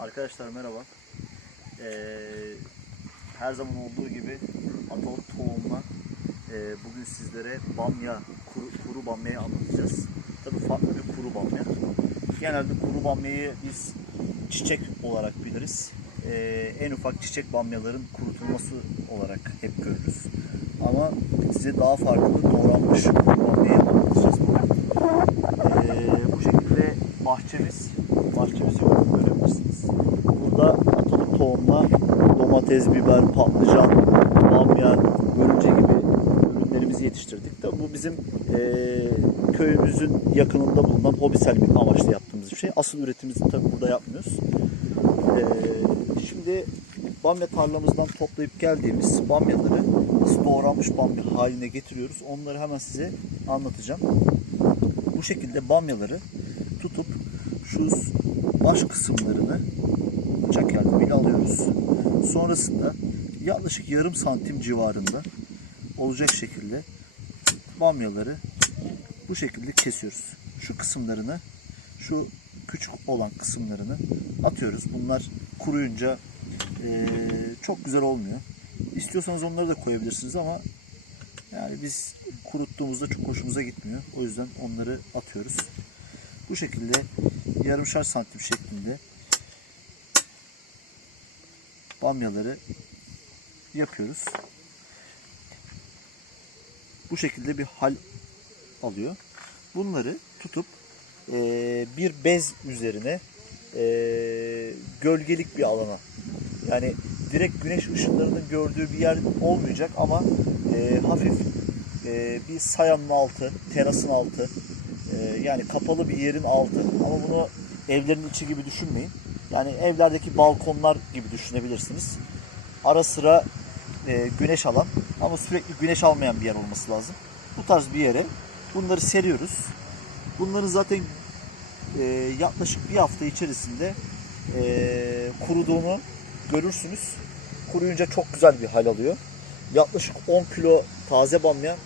Arkadaşlar merhaba. Ee, her zaman olduğu gibi Atalık tohumla e, bugün sizlere bamya, kuru, kuru bamyayı anlatacağız. Tabii farklı bir kuru bamya. Genelde kuru bamyayı biz çiçek olarak biliriz. Ee, en ufak çiçek bamyaların kurutulması olarak hep görürüz. Ama size daha farklı doğranmış kuru bamyayı anlatacağız bugün. Ee, bu şekilde bahçemiz, bahçemizi görebilirsiniz. Burada atalık tohumla domates, biber, patlıcan, bamya, börülce gibi ürünlerimizi yetiştirdik. Tabii bu bizim eee, köyümüzün yakınında bulunan hobisel bir amaçla yaptığımız bir şey. Asıl üretimimizi tabii burada yapmıyoruz. Eee, şimdi bamya tarlamızdan toplayıp geldiğimiz bamyaları nasıl doğranmış bamya haline getiriyoruz. Onları hemen size anlatacağım bu şekilde bamyaları tutup şu baş kısımlarını bıçak yardımıyla alıyoruz. Sonrasında yaklaşık yarım santim civarında olacak şekilde bamyaları bu şekilde kesiyoruz. Şu kısımlarını, şu küçük olan kısımlarını atıyoruz. Bunlar kuruyunca eee, çok güzel olmuyor. İstiyorsanız onları da koyabilirsiniz ama yani biz kuruttuğumuzda çok hoşumuza gitmiyor. O yüzden onları atıyoruz. Bu şekilde yarımşar santim şeklinde bamyaları yapıyoruz. Bu şekilde bir hal alıyor. Bunları tutup eee, bir bez üzerine eee, gölgelik bir alana yani direkt güneş ışınlarının gördüğü bir yer olmayacak ama e, hafif e, bir sayanın altı, terasın altı, e, yani kapalı bir yerin altı. Ama bunu evlerin içi gibi düşünmeyin. Yani evlerdeki balkonlar gibi düşünebilirsiniz. Ara sıra e, güneş alan ama sürekli güneş almayan bir yer olması lazım. Bu tarz bir yere bunları seriyoruz. Bunların zaten e, yaklaşık bir hafta içerisinde e, kuruduğunu görürsünüz. Kuruyunca çok güzel bir hal alıyor. Yaklaşık 10 kilo taze bamya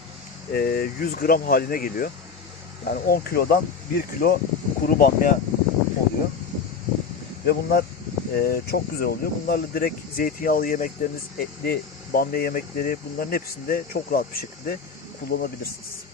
e, 100 gram haline geliyor. Yani 10 kilodan 1 kilo kuru bamya. Ve bunlar e, çok güzel oluyor. Bunlarla direkt zeytinyağlı yemekleriniz, etli bamya yemekleri bunların hepsinde çok rahat bir şekilde kullanabilirsiniz.